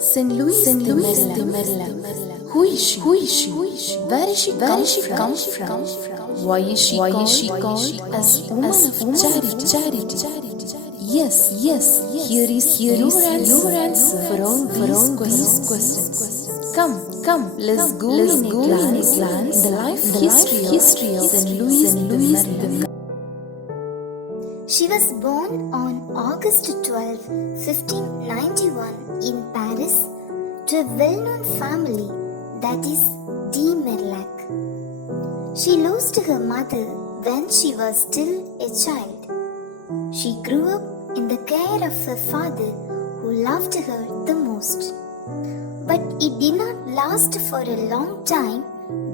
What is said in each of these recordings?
St. Louise de Marillac. Who is she? Where is she come from? Why is she called as woman of charity? Yes, here is your answer for all these questions. Come, let's go in a glance the life history of St. Louise de Marillac. She was born on August 12, 1591 in Paris to a well-known family, that is de Marillac. She lost her mother when she was still a child. She grew up in the care of her father, who loved her the most. But it did not last for a long time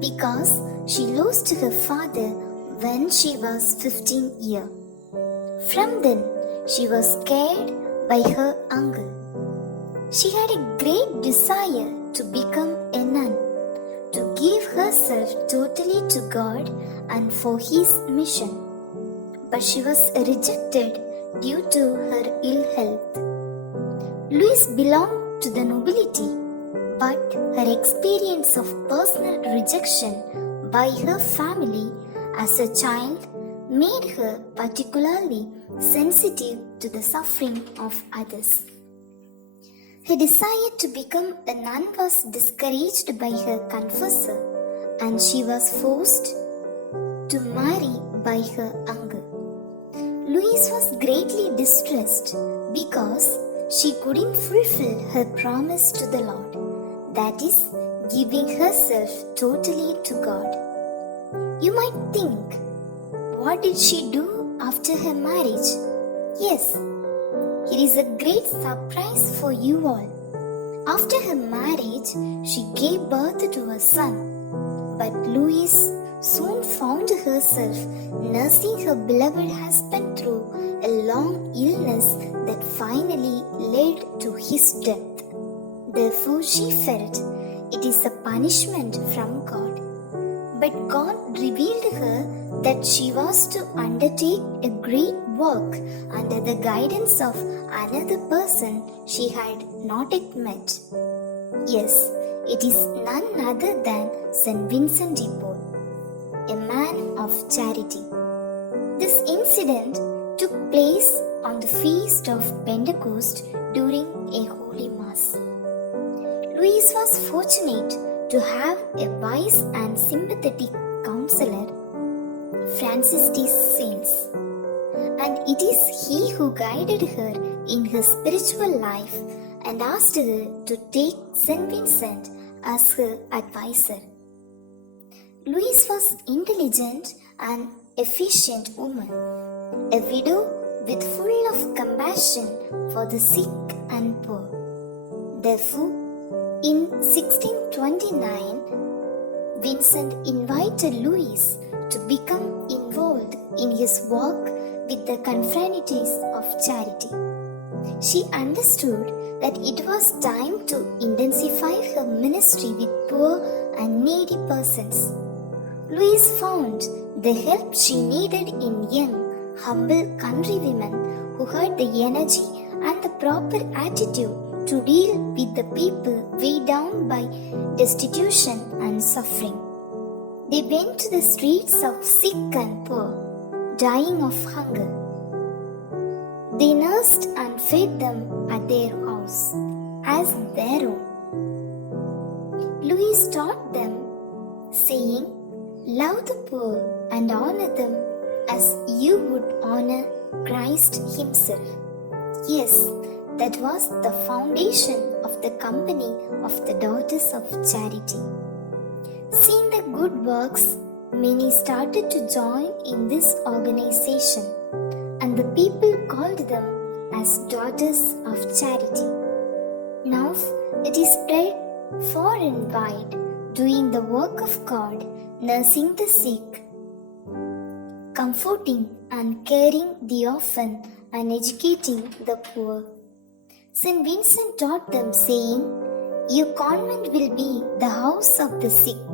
because she lost her father when she was 15 years. From then, she was cared by her uncle. She had a great desire to become a nun, to give herself totally to God and for His mission. But she was rejected due to her ill health. Louise belonged to the nobility, but her experience of personal rejection by her family as a child made her particularly sensitive to the suffering of others. Her desire to become a nun was discouraged by her confessor, and she was forced to marry by her uncle. Louise was greatly distressed because she couldn't fulfill her promise to the Lord, that is, giving herself totally to God. You might think, what did she do after her marriage? Yes, it is a great surprise for you all. After her marriage, she gave birth to a son. But Louise soon found herself nursing her beloved husband through a long illness that finally led to his death. Therefore, she felt it is a punishment from God. But God revealed her that she was to undertake a great work under the guidance of another person she had not yet met. Yes, it is none other than St. Vincent de Paul, a man of charity. This incident took place on the feast of Pentecost during a holy mass. Louise was fortunate to have a wise and sympathetic counselor, Francis de Sales, and it is he who guided her in her spiritual life and asked her to take St. Vincent as her advisor. Louise was intelligent and efficient woman, a widow with full of compassion for the sick and poor. Therefore, in 1629, Vincent invited Louise to become involved in his work with the confraternities of charity. She understood that it was time to intensify her ministry with poor and needy persons. Louise found the help she needed in young, humble countrywomen who had the energy and the proper attitude to deal with the people weighed down by destitution and suffering. They went to the streets of sick and poor, dying of hunger. They nursed and fed them at their house, as their own. Louise taught them, saying, "Love the poor and honor them as you would honor Christ Himself." Yes, that was the foundation of the Company of the Daughters of Charity. Seeing the good works, many started to join in this organization, and the people called them as Daughters of Charity. Now it is spread far and wide, doing the work of God, nursing the sick, comforting and caring the orphan, and educating the poor. St. Vincent taught them, saying, "Your convent will be the house of the sick,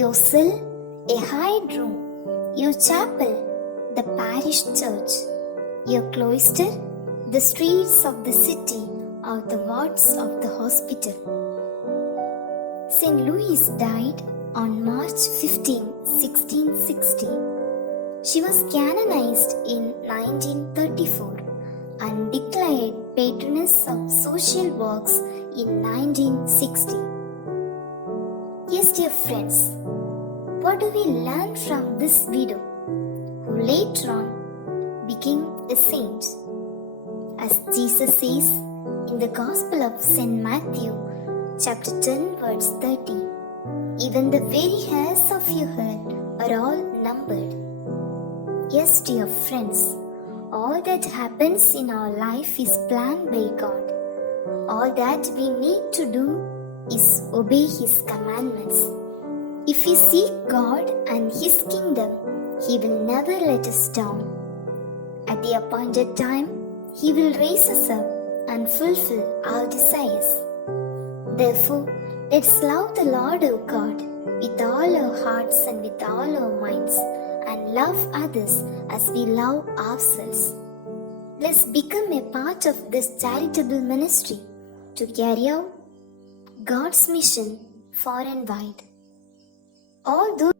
your cell a hired room, your chapel the parish church, your cloister the streets of the city of the wards of the hospital. St. Louise died on March 15, 1660. She was canonized in 1934 and declared patroness of social works in 1960. Yes, dear friends, what do we learn from this widow who later on became a saint? As Jesus says in the Gospel of St. Matthew, chapter 10, verse 30, even the very hairs of your head are all numbered. Yes, dear friends, all that happens in our life is planned by God. All that we need to do is obey His commandments. If we seek God and His kingdom, He will never let us down. At the appointed time, He will raise us up and fulfill our desires. Therefore, let's love the Lord our God with all our hearts and with all our minds, and love others as we love ourselves. Let's become a part of this charitable ministry to carry out God's mission far and wide. All those